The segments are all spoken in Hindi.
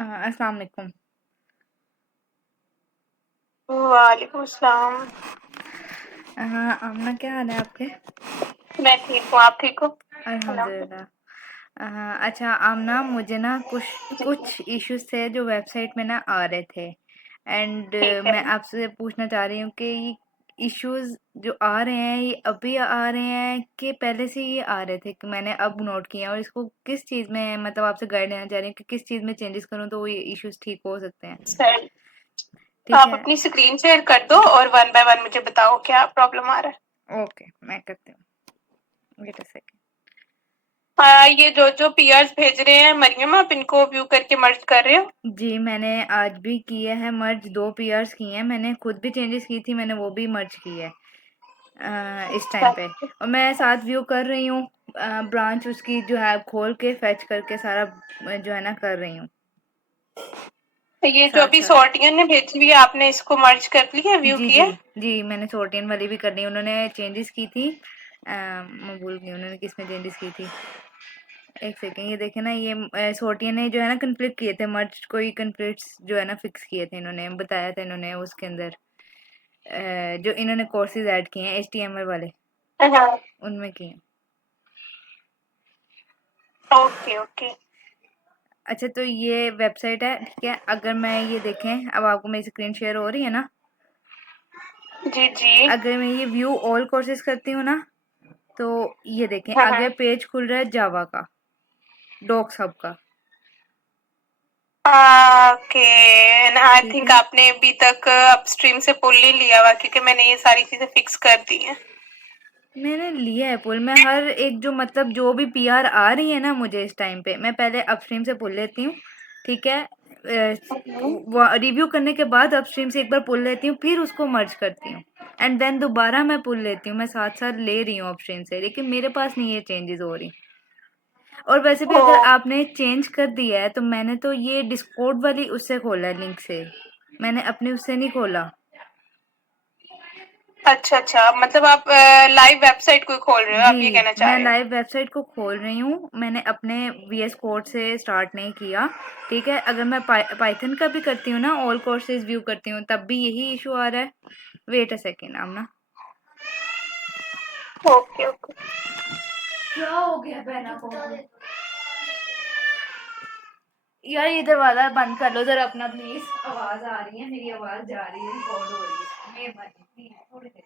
अस्सलाम वालेकुम। वालेकुम सलाम। आमना, क्या हाल है आपके? मैं ठीक हूँ, आप ठीक हो? अल्हम्दुलिल्लाह। अच्छा आमना, मुझे ना कुछ जी कुछ इश्यूज थे जो वेबसाइट में ना आ रहे थे, एंड ठीक है। मैं आपसे पूछना चाह रही हूँ कि ये इश्यूज जो आ रहे हैं ये अभी आ रहे हैं कि पहले से ये आ रहे थे, कि मैंने अब नोट किया, और इसको किस चीज़ में, मतलब आपसे गाइड लेना चाह रही हूँ कि किस चीज़ में चेंजेस करूँ तो ये इश्यूज ठीक हो सकते हैं। सर, ठीक आप है। अपनी स्क्रीन शेयर कर दो और वन बाय वन मुझे बताओ क्या प्रॉब्लम आ रहा ओके, मैं करती हूँ। Wait a second. है। ये जो जो पीआर्स भेज रहे हैं मरियम, आप इनको व्यू करके मर्ज कर रहे हो? जी, मैंने आज भी किया है मर्ज, 2 पीयर्स किए हैं मैंने, खुद भी चेंजेस की थी मैंने, वो भी मर्ज की है इस टाइम पे। और मैं साथ व्यू कर रही हूँ, ब्रांच उसकी जो है खोल के फेच करके सारा जो है ना कर रही हूँ तो ये जो साथ अभी साथ। सोर्टियन ने भेजी हुई है, आपने इसको मर्ज कर लिया, व्यू जी जी किया? जी, मैंने सोर्टियन वाली भी कर ली, उन्होंने चेंजेस की थी। मैं भूल गई उन्होंने किस में चेंजेस की थी। एक सेकेंड, ये देखे ना, ये सोर्टियन ने जो है ना कंप्लीट किए थे मर्ज, कोई कंप्लीट्स जो है ना फिक्स किए थे, इन्होंने बताया था इन्होंने उसके अंदर, जो इन्होंने कोर्सेज ऐड किए हैं HTML वाले, हाँ। उनमें किए हैं। Okay okay. अच्छा, तो ये वेबसाइट है, ठीक है। अगर मैं ये देखें, अब आपको मेरी स्क्रीन शेयर हो रही है ना? जी जी। अगर मैं ये व्यू ऑल कोर्सेज करती हूँ ना, तो ये देखें हाँ आगे हाँ। पेज खुल रहा है जावा का, डॉक्स हब का। ओके। आई ठीक थिंक है, आपने अभी तक अपस्ट्रीम से पुल नहीं लिया हुआ, क्योंकि मैंने ये सारी चीजें फिक्स कर दी हैं। मैंने लिया है पुल। मैं हर एक जो, मतलब जो भी PR आ रही है ना मुझे इस टाइम पे, मैं पहले अपस्ट्रीम से पुल लेती हूँ, ठीक है। रिव्यू करने के बाद अपस्ट्रीम से एक बार पुल लेती हूँ, फिर उसको मर्ज करती हूँ, एंड देन दोबारा मैं पुल लेती हूँ। मैं साथ साथ ले रही हूँ अपस्ट्रीम से, लेकिन मेरे पास नहीं ये चेंजेस हो रही। और वैसे भी ओ, अगर आपने चेंज कर दिया है तो मैंने तो ये डिस्कॉर्ड वाली उससे खोला है, लिंक से, मैंने अपने उससे नहीं खोला। अच्छा अच्छा, मतलब आप लाइव वेबसाइट को खोल रहे हो, जी, आप ये कहना चाह मैं रहे हो? लाइव वेबसाइट को खोल रही हूँ, मैंने अपने VS कोड से स्टार्ट नहीं किया, ठीक है। अगर मैं पाइथन का भी करती हूँ ना, ऑल कोर्सेज व्यू करती हूँ, तब भी यही इशू आ रहा है। Wait a second Amna. Okay okay. क्या हो गया बहना को? यार ये दरवाजा बंद कर लो जरा अपना प्लीज, आवाज आ रही है, मेरी आवाज जा रही है, रिकॉर्ड हो रही है, मेहरबानी प्लीज थोड़ी देर।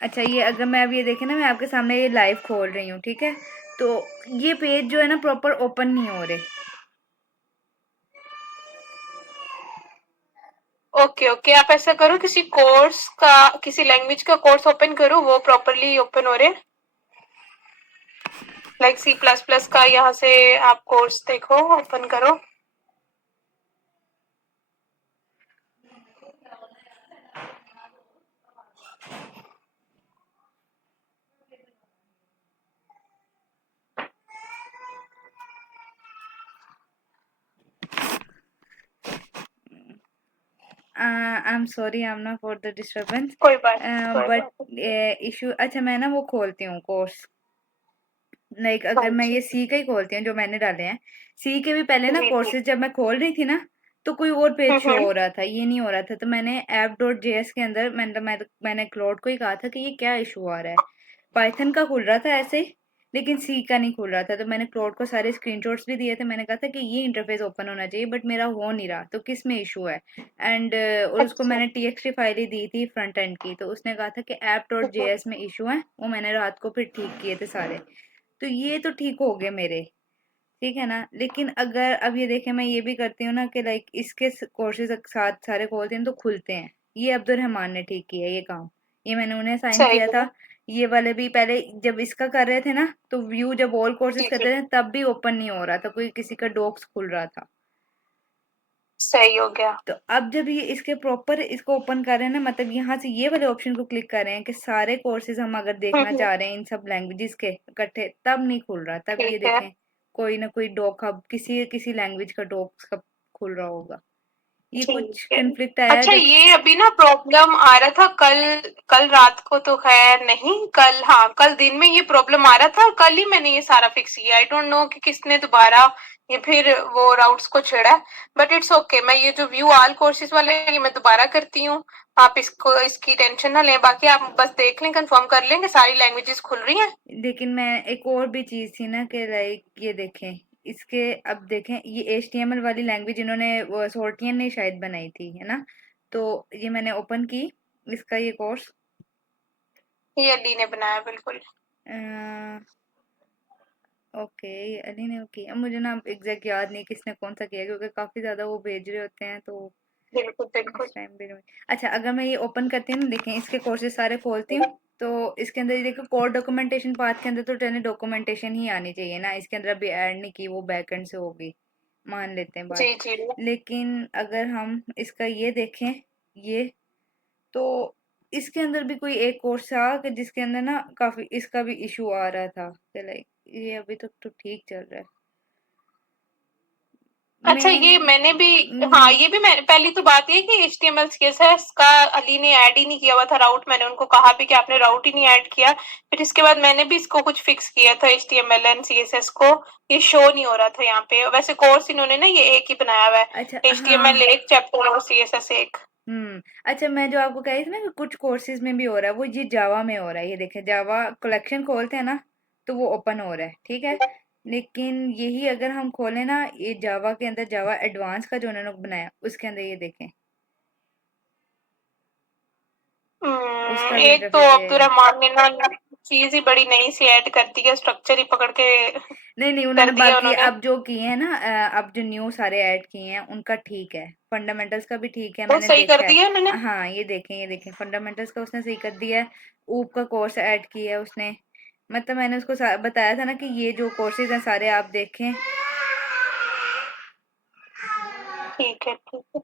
अच्छा, ये अगर मैं अब ये देखे ना, मैं आपके सामने ये लाइव खोल रही हूँ, ठीक है। तो ये पेज जो है ना प्रॉपर ओपन नहीं हो रहे। ओके ओके, आप ऐसा करो, किसी कोर्स का, किसी लैंग्वेज का कोर्स ओपन करो, वो प्रॉपरली ओपन हो रहे, लाइक C++ का। यहाँ से आप कोर्स देखो, ओपन करो। I am sorry Amna for the disturbance, कोई बात कोई बट बात नहीं। इशू, अच्छा मैं ना वो खोलती हूँ कोर्स, लाइक हाँ अगर मैं जी। ये सी का ही खोलती हूँ जो मैंने डाले हैं। सी के भी पहले ना जी जी। कोर्सेज जब मैं खोल रही थी ना, तो कोई और पेज शो हो रहा था, ये नहीं हो रहा था। तो मैंने app.js के अंदर मैंने क्लाउड को ही कहा था कि ये क्या इशू आ रहा है। पाइथन का खुल रहा था ऐसे ही, लेकिन सी का नहीं खुल रहा था। तो मैंने क्लाउड को सारे स्क्रीनशॉट्स भी दिए थे, मैंने कहा था कि ये इंटरफेस ओपन होना चाहिए, बट मेरा हो नहीं रहा, तो किस में इशू है। एंड और उसको अच्छा। मैंने TXT फाइल ही दी थी फ्रंट एंड की, तो उसने कहा था कि app.js में इशू है। वो मैंने रात को फिर ठीक किए थे सारे, तो ये तो ठीक हो गए मेरे, ठीक है ना। लेकिन अगर अब ये देखें, मैं ये भी करती हूँ ना कि लाइक इसके कोर्सेज साथ सारे खोलती हूँ तो खुलते हैं। ये अब्दुल रहमान ने ठीक किया ये काम, ये मैंने उन्हें साइन सही किया है। था। ये वाले भी पहले जब इसका कर रहे थे ना, तो व्यू जब ऑल कोर्सेज जी जी। करते थे तब भी ओपन नहीं हो रहा था, कोई किसी का डॉक्स खुल रहा था। सही हो गया। तो अब जब ये इसके प्रॉपर इसको ओपन कर रहे हैं ना, मतलब यहाँ से ये वाले ऑप्शन को क्लिक कर रहे हैं कि सारे कोर्सेज हम अगर देखना हम्म। चाह रहे हैं इन सब लैंग्वेजेस के इकट्ठे, तब नहीं खुल रहा। तब ये ठीक है। देखें, कोई ना कोई डॉक हब, किसी किसी लैंग्वेज का डॉक्स हब खुल रहा होगा। ये कुछ ठीक है। कॉन्फ्लिक्ट आया अच्छा, जब। ये अभी ना प्रॉब्लम आ रहा था कल, कल रात को तो खैर नहीं, कल, हाँ कल दिन में ये प्रॉब्लम आ रहा था, कल ही मैंने ये सारा फिक्स किया। आई डोंट नो कि किसने दोबारा ये फिर वो राउट्स को छेड़ा है, बट इट्स ओके। मैं ये जो व्यू ऑल कोर्सेज वाले हैं ये मैं दोबारा करती हूँ, आप इसको इसकी टेंशन ना लें। बाकी आप बस देख लें, कंफर्म कर लें कि सारी लैंग्वेजेस खुल रही हैं। लेकिन मैं एक और भी चीज थी ना कि लाइक ये देखें, इसके अब देखें ये HTML वाली लैंग्वेज इन्होंने वो सोर्टियन ने शायद बनाई थी, है ना? तो ये मैंने ओपन की इसका ये कोर्स। ये अली ने बनाया बिल्कुल। ओके, अली ने ओके, अब मुझे ना एग्जैक्ट याद नहीं किसने कौन सा किया, क्योंकि काफी ज्यादा वो भेज रहे होते हैं तो बिल्कुल इस बिल्कुल। टाइम पे अच्छा, अगर मैं ये ओपन करती हूँ ना, देखें इसके कोर्सेज सारे खोलती हूँ, तो इसके अंदर ये देखो कोड डॉक्यूमेंटेशन पाथ के अंदर तो ट्रेनिंग डॉक्यूमेंटेशन ही आनी चाहिए ना, इसके अंदर अभी ऐड नहीं की, वो बैकएंड से होगी, मान लेते हैं बात। जी जी। लेकिन अगर हम इसका ये देखें, ये तो इसके अंदर भी कोई एक कोर्स था कि जिसके अंदर ना काफी इसका भी इशू आ रहा था कि लाइक ये अभी तक तो ठीक चल रहा है। अच्छा, ये मैंने भी, हाँ मैं ये भी, मैंने पहली तो बात ये कि HTML CSS का अली ने ऐड ही नहीं किया हुआ था राउट। मैंने उनको कहा भी कि आपने राउट ही नहीं ऐड किया। फिर इसके बाद मैंने भी इसको कुछ फिक्स किया था, HTML एंड CSS को, ये शो नहीं हो रहा था यहाँ पे। वैसे कोर्स इन्होंने ना ये एक ही बनाया हुआ है, अच्छा, HTML हाँ। एक चैप्टर और CSS एक। अच्छा, मैं जो आपको कह रही थी ना कि कुछ कोर्सेज में भी हो रहा है, वो ये जावा में हो रहा है, ये देखें जावा कलेक्शन खोलते हैं ना तो वो ओपन हो रहा है, ठीक है। लेकिन यही अगर हम खोलें ना, ये जावा के अंदर जावा एडवांस का जो उन्होंने बनाया उसके अंदर ये देखें, उसका भी एक तो इंटरफेस ये है। अब्दुलरहमान ने ना चीज ही बड़ी नई सी ऐड कर दी है, स्ट्रक्चर ही पकड़ के नहीं नहीं, कर उन्होंने दिया बाकी उन्होंने। अब जो किए हैं ना, अब जो न्यू सारे ऐड किए हैं उनका ठीक है, फंडामेंटल्स का भी ठीक है, बहुत मैंने सही कर देखा दिया उन्होंने। है। हाँ, ये देखें फंडामेंटल्स का उसने सही कर दिया है। ऊप का कोर्स ऐड किया है उसने, मतलब मैंने उसको बताया था ना कि ये जो कोर्सेज हैं सारे आप देखें। ठीक है ठीक है।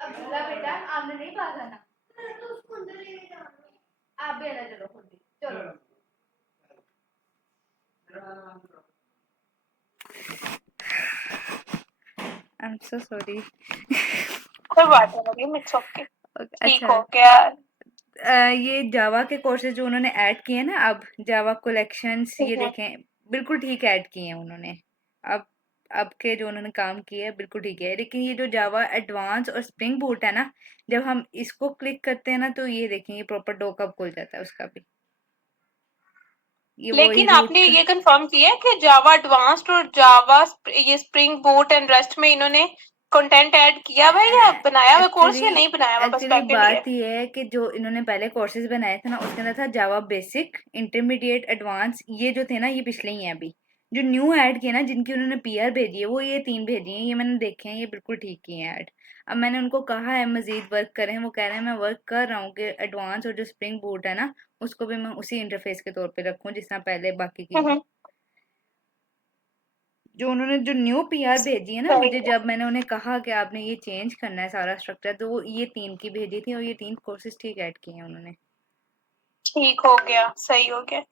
अब्दुल्ला बेटा, आपने नहीं कहा था ना, आप भी आना, चलो खुद ही चलो। I am so sorry. कोई बात नहीं मरीम, इट्स ओके। ठीक अच्छा, हो गया। ये जावा के कोर्सेज जो उन्होंने ऐड किए हैं ना, अब जावा कलेक्शंस ये देखें, बिल्कुल ठीक ऐड किए हैं उन्होंने। अब अब के जो उन्होंने काम किए हैं बिल्कुल ठीक है, लेकिन ये जो जावा एडवांस और स्प्रिंग बूट है ना, जब हम इसको क्लिक करते हैं ना तो ये देखें ये प्रॉपर डॉकअप खुल जाता है उसका भी, ये वही लेकिन रूट आपने का। ये कंफर्म किया है कि जावा एडवांस्ड और जावा ये स्प्रिंग बूट एंड रेस्ट में इन्होंने कंटेंट ऐड किया हुआ है, या बनाया हुआ कोर्स, एक्चुअली या नहीं बनाया हुआ बस एक्चुअली बैकएंड ही है? बात ये है कि जो इन्होंने पहले कोर्सेज बनाए थे ना उसके अंदर था जावा बेसिक, इंटरमीडिएट, एडवांस, ये जो थे ना ये पिछले ही हैं। अभी जो न्यू ऐड किए ना, जिनकी उन्होंने PR भेजी है, वो ये 3 भेजी हैं, ये मैंने देखे हैं, ये बिल्कुल ठीक किए हैं ऐड। अब मैंने उनको कहा है मजीद वर्क करें, वो कह रहे हैं मैं वर्क कर रहा हूँ कि एडवांस और जो स्प्रिंग बूट है ना उसको भी मैं उसी इंटरफेस के तौर पे रखूँ जिस तरह पहले बाकी की हैं। हम्म, जो उन्होंने जो न्यू PR भेजी है ना सही मुझे, है। जब मैंने उन्हें कहा कि आपने ये चेंज करना है सारा स्ट्रक्चर, तो वो ये 3 की भेजी थी और ये 3 कोर्सेज ठीक ऐड किए हैं उन्होंने। ठीक हो गया, सही हो गया।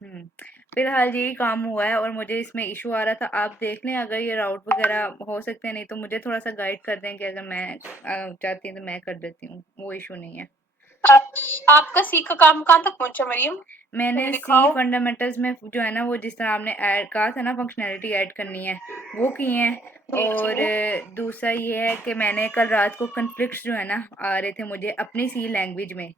हम्म फिलहाल यही काम हुआ है और मुझे इसमें इशू आ रहा था, आप देख लें अगर ये राउट वगैरह हो सकते हैं, नहीं तो मुझे थोड़ा सा गाइड कर दें कि अगर मैं चाहती हूँ तो मैं कर देती हूँ, वो इशू नहीं है। आपका सी का काम कहाँ तक पहुंचा मरियम? मैंने मुझे सी दिखाओ। फंडामेंटल्स में जो है ना, वो जिस तरह आपने ऐड कहा था ना फंक्शनैलिटी ऐड करनी है, वो किए हैं। जी और जी। दूसरा ये है कि मैंने कल रात को कन्फ्लिक्ट्स जो है ना आ रहे थे मुझे अपनी सी लैंग्वेज में,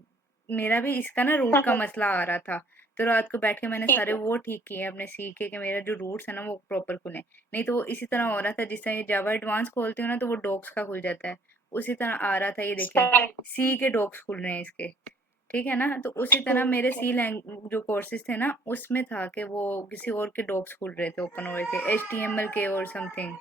मेरा भी इसका ना रूट का मसला आ रहा था, तो रात को बैठ के मैंने ठीक सारे है। वो ठीक किए अपने सी के, कि मेरा जो रूट्स है ना वो प्रॉपर खुले, नहीं तो वो इसी तरह हो रहा था जिस तरह ये जावा एडवांस खोलती हूँ ना तो वो डॉक्स का खुल जाता है, उसी तरह आ रहा था, ये देखें सही। सी के डॉक्स खुल रहे हैं इसके, ठीक है ना। तो उसी तरह मेरे ठीक है। सी लैंग जो कोर्सेज थे ना उसमें था कि वो किसी और के डॉक्स खुल रहे थे, ओपन हो रहे थे, HTML के और समथिंग।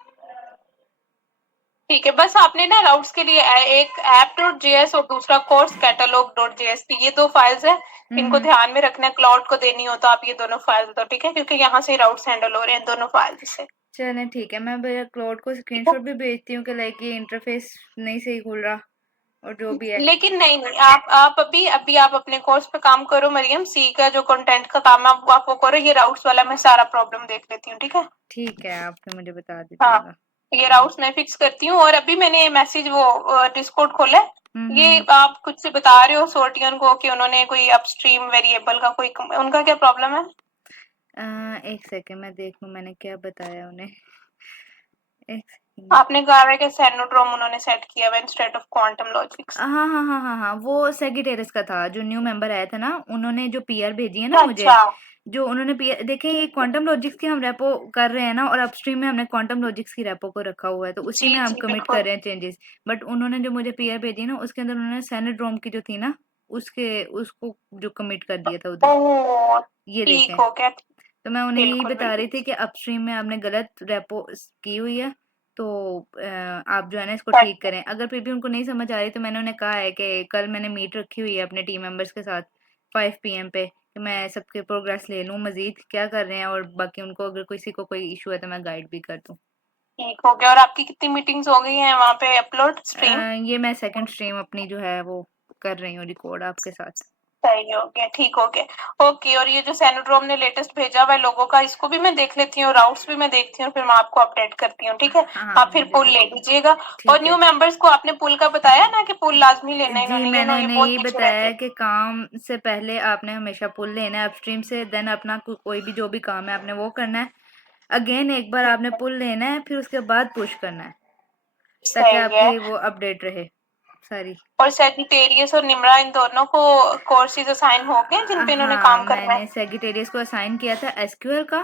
ठीक है, बस आपने ना राउट्स के लिए एक app.js और दूसरा कोर्स catalog.jsp, ये दो फाइल्स है, इनको हम्म ध्यान में रखना है। क्लाउड को देनी हो तो आप ये दोनों फाइल्स दो, ठीक है, क्योंकि यहाँ से राउट्स हैंडल हो रहे हैं दोनों फाइल्स से। चलें ठीक है, मैं भैया क्लाउड को ठीक है। स्क्रीनशॉट भी भेजती हूँ कि लाइक ये इंटरफेस नहीं सही खुल रहा, और जो भी है। लेकिन नहीं नहीं, आप अभी अभी आप अपने कोर्स पे काम करो मरियम, सी का जो कंटेंट का काम है आप वो करो, ये राउट्स वाला मैं सारा प्रॉब्लम देख लेती हूँ, ठीक है। ठीक है, आप फिर मुझे बता हाँ, दीजिएगा। ये राउट्स मैं फिक्स करती हूँ, और अभी मैंने मैसेज वो डिस्कॉर्ड खोला है। ये हम्म। आप खुद से बता रहे हो सोर्टियन को कि उन्होंने कोई अपस्ट्रीम वेरिएबल का कोई उनका क्या प्रॉब्लम है? एक सेकेंड मैं देख लूँ मैंने क्या बताया उन्हें। एक सेकेंड। आपने कहा है कि सैनोड्रोम उन्होंने सेट किया हुआ इंस्टेड ऑफ क्वांटम लॉजिक्स। हाँ हाँ हाँ हाँ हाँ, वो सेगिटेरस का था, जो न्यू मेंबर आया था ना, उन्होंने जो पीआर भेजी है ना मुझे, अच्छा। जो उन्होंने पीआर देखे, ये क्वांटम लॉजिक्स की हम रेपो कर रहे हैं ना, और अपस्ट्रीम में हमने क्वांटम लॉजिक्स की रेपो को रखा हुआ है, तो उसी जी में हम जी कमिट कर बिल्कुल। रहे हैं चेंजेस। बट उन्होंने जो मुझे पीआर भेजी ना, उसके अंदर उन्होंने सेनेड्रोम की जो थी ना, उसके उसको जो कमिट कर दिया था उधर। ओह, ये ठीक देखें। हो गया। तो मैं उन्हें यही बिल्कुल बता रही बिल्कुल। थी कि अपस्ट्रीम में आपने गलत रेपो की हुई है, तो आप जो है ना इसको ठीक करें। अगर फिर भी उनको नहीं समझ आ रही, तो मैंने उन्हें कहा है कि कल मैंने मीट रखी हुई है अपने टीम मेंबर्स के साथ 5 PM पे, कि मैं सबके प्रोग्रेस ले लूँ मजीद क्या कर रहे हैं, और बाकी उनको अगर किसी को कोई इशू है तो मैं गाइड भी कर दूँ। ठीक हो गया। और आपकी कितनी मीटिंग्स हो गई हैं वहाँ पे अपलोड स्ट्रीम? ये मैं सेकंड स्ट्रीम अपनी जो है वो कर रही हूँ रिकॉर्ड आपके साथ। सही हो गया, ठीक हो गया। ओके, और ये जो सैनोड्रोम ने लेटेस्ट भेजा हुआ है लोगों का, इसको भी मैं देख लेती हूँ, राउट्स भी मैं देखती हूँ, फिर मैं आपको अपडेट करती हूँ, ठीक है। हाँ हाँ, आप फिर मुझे पुल दे ले दीजिए। लीजिएगा। और ठीक न्यू है। मेंबर्स को आपने पुल का बताया ना कि पुल लाजमी लेना है जी, इन्होंने, मैंने ये उन्हें बहुत यही पीछे बताया रहते है हैं। कि काम से पहले आपने हमेशा पुल लेना है अपस्ट्रीम से, देन अपना कोई भी जो भी काम है आपने वो करना है। अगेन एक बार आपने पुल लेना है, फिर उसके बाद पुश करना है, ताकि सही है। आपकी वो अपडेट रहे सारी। और सेजिटेरियस और निम्रा इन दोनों को कोर्सेज असाइन हो गए जिन पे इन्होंने हाँ, काम करना है? मैंने सेगिटेरियस को असाइन किया था एसक्यूएल का,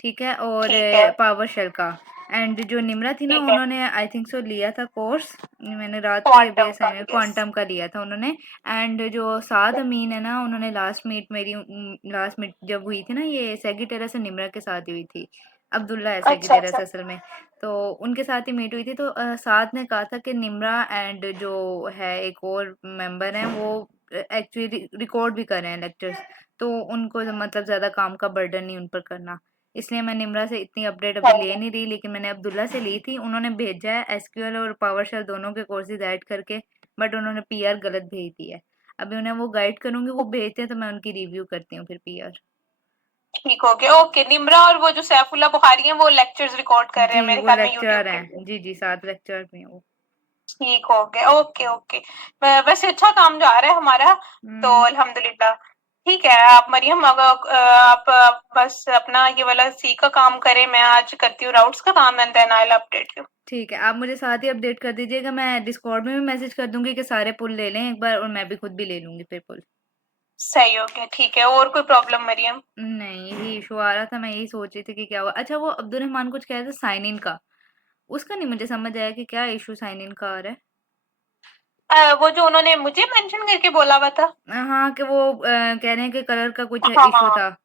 ठीक है, और ठीक है। पावर शेल का। एंड जो निम्रा थी ना, ठीक है। उन्होंने आई थिंक सो लिया था कोर्स, मैंने रात को ये भी क्वांटम का, असाइन यस। क्वांटम का लिया था उन्होंने। एंड जो साद अमीन है ना, उन्होंने लास्ट मीट मेरी लास्ट मीट जब हुई थी ना, ये सेगिटेरस और निम्रा के साथ ही हुई थी। अब्दुल्ला है अच्छा सेगिटेरस अच्छा। असल में। तो उनके साथ ही मीट हुई थी, तो साद ने कहा था कि निम्रा एंड जो है एक और मेंबर है, वो एक्चुअली रिकॉर्ड भी कर रहे हैं लेक्चर्स, तो उनको मतलब ज़्यादा काम का बर्डन नहीं उन पर करना। इसलिए मैं निम्रा से इतनी अपडेट अभी ले नहीं रही, लेकिन मैंने अब्दुल्ला से ली थी, उन्होंने भेजा है एसक्यूएल और पावरशेल दोनों के कोर्सेज ऐड करके, बट उन्होंने पीआर गलत भेज दी है। अभी उन्हें वो गाइड करूंगी, वो भेजते हैं तो मैं उनकी रिव्यू करती हूँ फिर पीआर। ठीक हो गया। ओके, निम्रा और वो जो सैफुल्ला बुखारी हैं वो लेक्चर्स रिकॉर्ड कर रहे जी, हैं मेरे वो ख्याल में यूट्यूब लेक्चर के लिए। हैं, जी जी, 7 लेक्चर में वो। ठीक हो गया। Okay okay. वैसे अच्छा काम जा रहा है हमारा, तो हम्म। अल्हम्दुलिल्लाह। ठीक है, आप मरियम अगर आप बस अपना ये वाला सी का काम करें, मैं आज करती हूँ राउट्स का काम, and then I will update you. ठीक है, आप मुझे साथ ही अपडेट कर दीजिएगा, मैं डिस्कॉर्ड में भी मैसेज कर दूंगी कि सारे पुल ले लें एक बार, और मैं भी खुद भी ले लूंगी फिर पुल। सही हो गया, ठीक है। और कोई प्रॉब्लम मरियम? नहीं, यही इशू आ रहा था, मैं यही सोच रही थी कि क्या हुआ। अच्छा, वो अब्दुल रहमान कुछ कह रहे थे साइन इन का, उसका नहीं मुझे समझ आया कि क्या इशू साइन इन का आ रहा है। वो जो उन्होंने मुझे मेंशन करके बोला हुआ था। हाँ, कि वो कह रहे हैं कि कलर का कुछ इशू हाँ, था।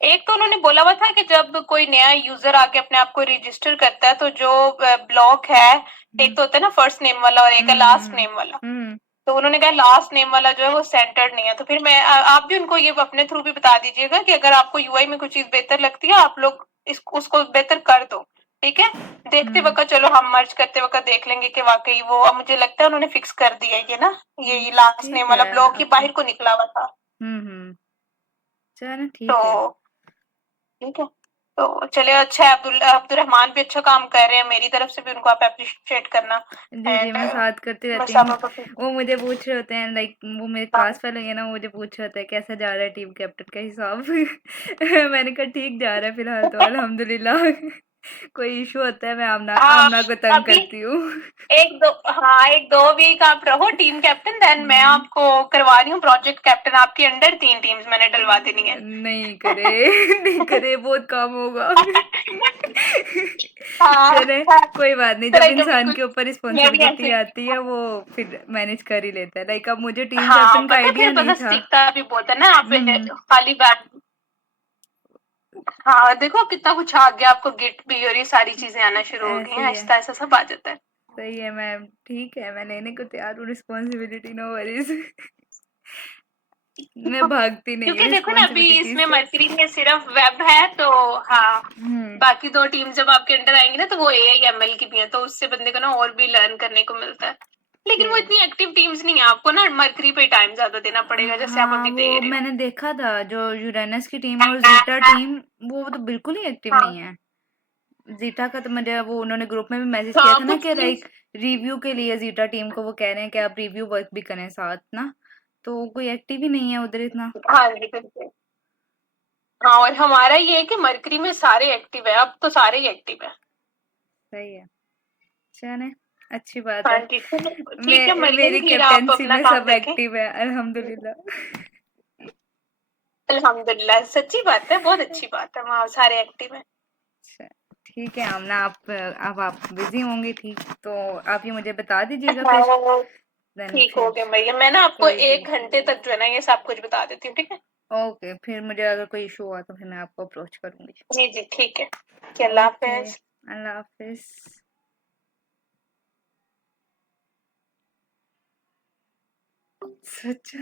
एक तो उन्होंने बोला हुआ था कि जब कोई नया यूजर आके अपने आप को रजिस्टर करता है, तो जो ब्लॉक है, हम्म एक तो होता है ना फर्स्ट नेम वाला और एक है लास्ट हम्म नेम वाला। हम्म तो उन्होंने कहा लास्ट नेम वाला जो है वो सेंटर्ड नहीं है। तो फिर मैं आप भी उनको ये अपने थ्रू भी बता दीजिएगा कि अगर आपको यूआई में कुछ चीज बेहतर लगती है, आप लोग उसको बेहतर कर दो, ठीक है। देखते हम्म, वक्त चलो हम मर्ज करते वक्त देख लेंगे कि वाकई वो, अब मुझे लगता है उन्होंने फिक्स कर दिया है ये ना, ये लास्ट ठीक नेम है वाला ब्लॉक ही अब तो। बाहर को निकला हुआ था। चलो तो ठीक है। ठीक है। तो चलिए, अच्छा है, अब्दुल रहमान भी अच्छा काम कर रहे हैं, मेरी तरफ से भी उनको आप अप्रिशिएट करना। जी जी, एंड मैं साथ करती रहती बस हूँ। आप वो मुझे पूछ रहे होते हैं, लाइक वो मेरे हाँ क्लास फेलो है ना, वो मुझे पूछ रहे होते हैं कैसा जा रहा है टीम कैप्टन का हिसाब। मैंने कहा ठीक जा रहा है फिलहाल तो अल्हम्दुलिल्लाह। कोई इशू होता है मैं आमना हाँ, आमना को तंग अभी करती हूँ। एक दो, हाँ, एक दो वीक आप रहो टीम कैप्टन, देन मैं हम्म, आपको करवा रही हूँ प्रोजेक्ट कैप्टन, आपके अंडर 3 टीम्स मैंने डलवा देनी है। नहीं करे। नहीं करे, बहुत काम होगा। हाँ चले, कोई बात नहीं, जब करेंगे इंसान बिल्कुल। के ऊपर मैं भी रिस्पॉन्सिबिलिटी ऐसे ही। आती है वो फिर मैनेज कर ही लेता है। लाइक अब मुझे टीम हाँ, कैप्टन का पता है आइडिया फिर नहीं पता था। सीखता भी बहुत है ना आप, हम्म। खाली बैठ। हाँ, देखो कितना कुछ आ गया आपको, गिट भी और ये सारी चीजें आना शुरू हो गई ऐसे हैं, ही है। आहिस्ता आहिस्ता सब आ जाता है। सही है मैम, ठीक है, मैं लेने को तैयार हूँ रिस्पॉन्सिबिलिटी, नो वरीज। मैं भागती नहीं हूँ क्योंकि देखो ना, अभी रिस्पॉन्सिबिलिटी इसमें से। मर्करी में सिर्फ वेब है, तो हाँ, हम्म। बाकी 2 टीम जब आपके अंडर आएंगी ना, तो वो एआई एमएल की भी है, तो उससे बंदे को ना और भी लर्न करने को मिलता है। लेकिन वो फिर इतनी एक्टिव टीम्स नहीं है, आपको ना मरकरी पे टाइम ज्यादा देना पड़ेगा जैसे आप हाँ, अभी दे वो रहे हो। मैंने देखा था जो यूरेनस की टीम और जीटा टीम, वो तो बिल्कुल ही एक्टिव हाँ नहीं है। जीटा का तो मुझे वो उन्होंने ग्रुप में भी मैसेज किया हाँ था ना कुछ कि टीम्स। लाइक रिव्यू के लिए जीटा टीम को वो कह रहे हैं कि आप रिव्यू वर्क भी करें साथ ना, तो कोई एक्टिव ही नहीं है उधर इतना। हाँ जी बिल्कुल। हाँ और हमारा ये है कि मरकरी में सारे एक्टिव है, अब तो सारे ही एक्टिव है। सही है, चले, अच्छी बात हाँ है। जी चलो ठीक है मरियम, मेरी फिर आप कैप्टेंसी अपना में काम सब देखें। एक्टिव है अल्हम्दुलिल्लाह। अल्हम्दुलिल्लाह, सच्ची बात है, बहुत अच्छी बात है, वहाँ सारे एक्टिव है। अच्छा, ठीक है आमना, आप अब आप बिजी होंगी, ठीक, तो आप ये मुझे बता दीजिएगा फिर, हाँ देन ठीक हो फिर गया भैया, मैं ना आपको कोई भी, 1 घंटे तक जो है ना ये सब कुछ बता देती हूँ, ठीक है। ओके, फिर मुझे अगर कोई इशू हुआ तो फिर मैं आपको अप्रोच करूंगी। जी जी ठीक है, अल्लाह ओके, हाफिज। अल्लाह हाफिज। सच।